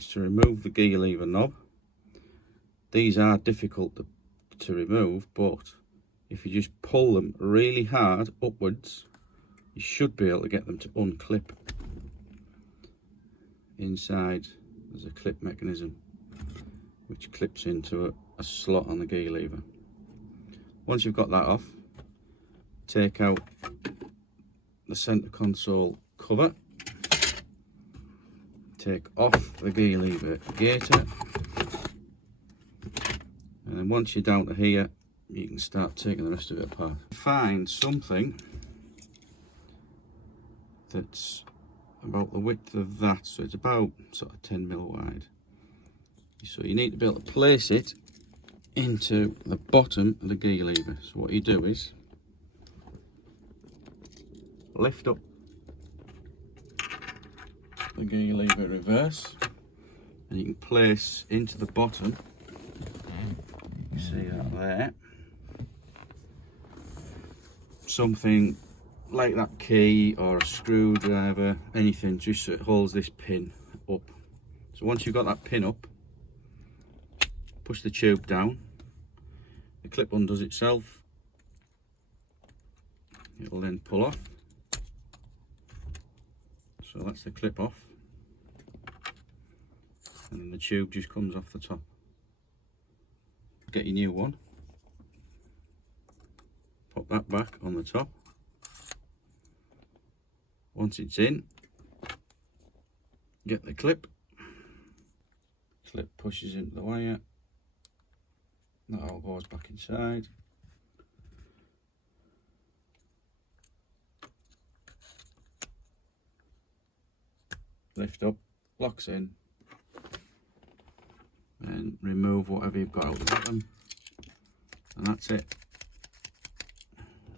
is to remove the gear lever knob. These are difficult to remove, but if you just pull them really hard upwards, you should be able to get them to unclip. Inside there's a clip mechanism which clips into a slot on the gear lever. Once you've got that off, take out the centre console cover, take off the gear lever gaiter, and then once you're down to here, you can start taking the rest of it apart. Find something that's about the width of that, so it's about sort of 10mm wide. So you need to be able to place it into the bottom of the gear lever. So what you do is lift up the gear lever reverse, and you can place into the bottom, you see that there, something like that key or a screwdriver, anything, just so it holds this pin up. So once you've got that pin up, push the tube down, the clip undoes itself, it'll then pull off. So that's the clip off, and then the tube just comes off the top. Get your new one, pop that back on the top. Once it's in, get the clip pushes into the wire, that all goes back inside. Lift up, locks in, and remove whatever you've got out the bottom, and that's it.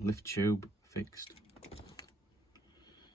Lift tube fixed.